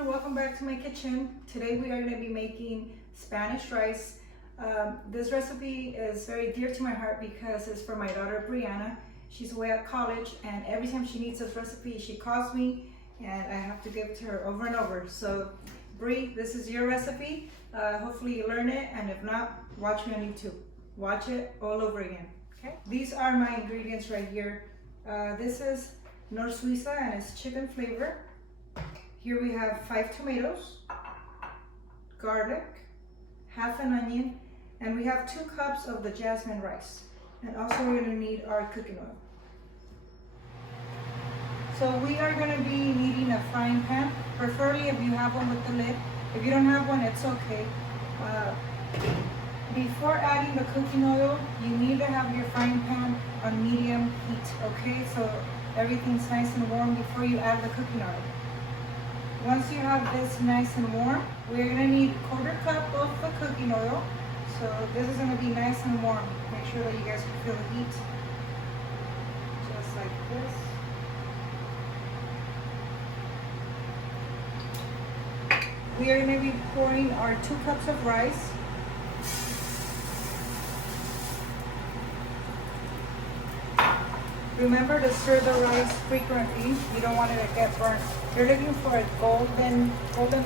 everyone, welcome back to my kitchen. Today we are going to be making Spanish rice. This recipe is very dear to my heart because it's for my daughter Brianna. She's away at college and every time she needs this recipe she calls me and I have to give it to her over and over. So Bri, this is your recipe. Hopefully you learn it, and if not, watch me on YouTube. Watch it all over again. Okay. These are my ingredients right here. This is Knorr and it's chicken flavor. Here we have 5 tomatoes, garlic, half an onion, and we have 2 cups of the jasmine rice. And also we're going to need our cooking oil. So we are going to be needing a frying pan, preferably if you have one with the lid. If you don't have one, it's okay. Before adding the cooking oil, you need to have your frying pan on medium heat, okay? So everything's nice and warm before you add the cooking oil. Once you have this nice and warm, we're going to need 1/4 cup of the cooking oil. So this is going to be nice and warm. Make sure that you guys can feel the heat. Just like this. We are going to be pouring our 2 cups of rice. Remember to stir the rice frequently. You don't want it to get burnt. You're looking for a golden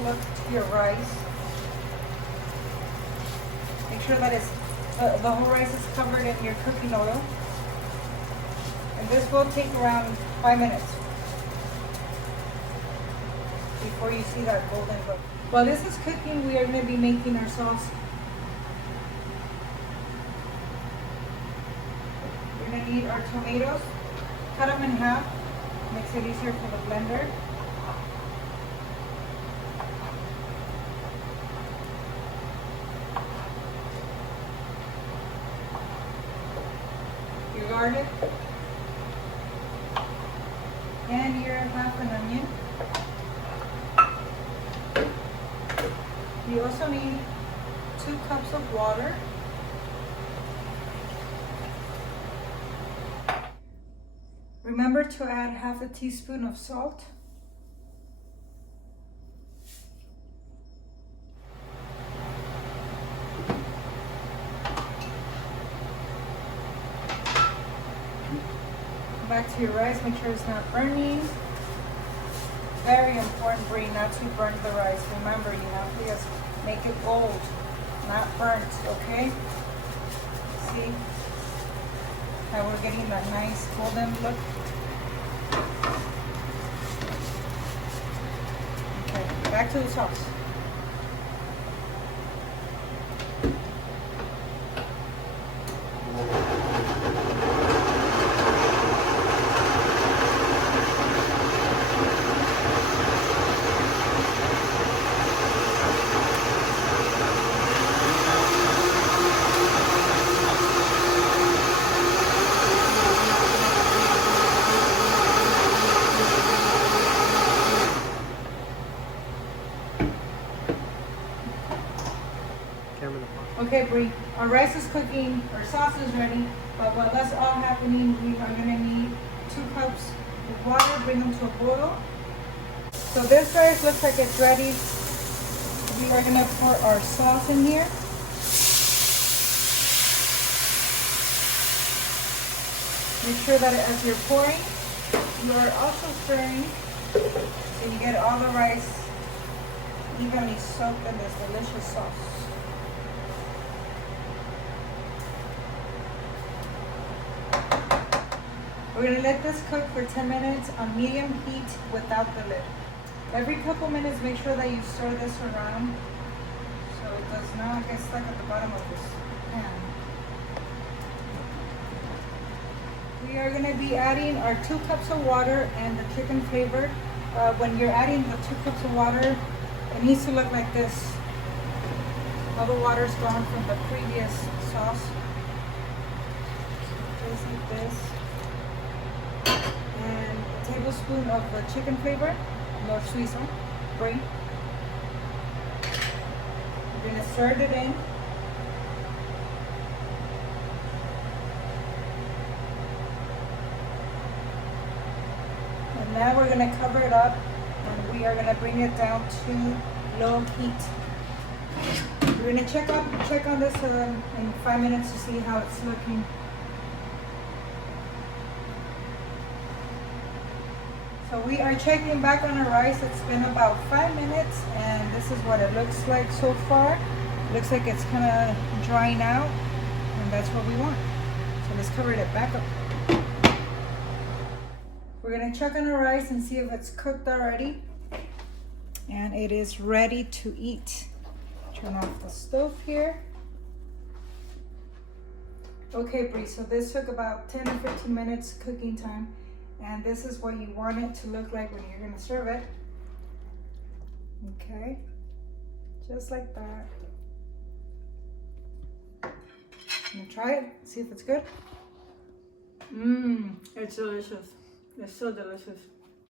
look to your rice. Make sure that the whole rice is covered in your cooking oil. And this will take around 5 minutes before you see that golden look. While this is cooking, we are going to be making our sauce. We're going to need our tomatoes. Cut them in half, makes it easier for the blender. Your garlic, and your half an onion. You also need 2 cups of water. Remember to add half a teaspoon of salt. Come back to your rice, make sure it's not burning. Very important, Bri, not to burn the rice. Remember, you have to just make it gold, not burnt, okay? See how we're getting that nice golden look? Okay, back to the sauce. Okay, Bri, our rice is cooking, our sauce is ready, but while that's all happening, we are going to need 2 cups of water, bring them to a boil. So this rice looks like it's ready. We are going to pour our sauce in here. Make sure that as you're pouring, you are also stirring so you get all the rice evenly soaked in this delicious sauce. We're going to let this cook for 10 minutes on medium heat without the lid. Every couple minutes, make sure that you stir this around so it does not get stuck at the bottom of this pan. We are going to be adding our 2 cups of water and the chicken flavor. When you're adding the 2 cups of water, it needs to look like this. All the water's gone from the previous sauce. Just like this. And a tablespoon of the chicken flavor, Knorr Suiza, Bri. We're going to stir it in. And now we're going to cover it up and we are gonna bring it down to low heat. We're gonna check on this in 5 minutes to see how it's looking. So we are checking back on the rice. It's been about 5 minutes and this is what it looks like so far. It looks like it's kind of drying out and that's what we want. So let's cover it back up. We're gonna check on the rice and see if it's cooked already. And it is ready to eat. Turn off the stove here. Okay, Bree, so this took about 10 or 15 minutes cooking time. And this is what you want it to look like when you're gonna serve it. Okay, just like that. I'm gonna try it, see if it's good. It's delicious. It's so delicious.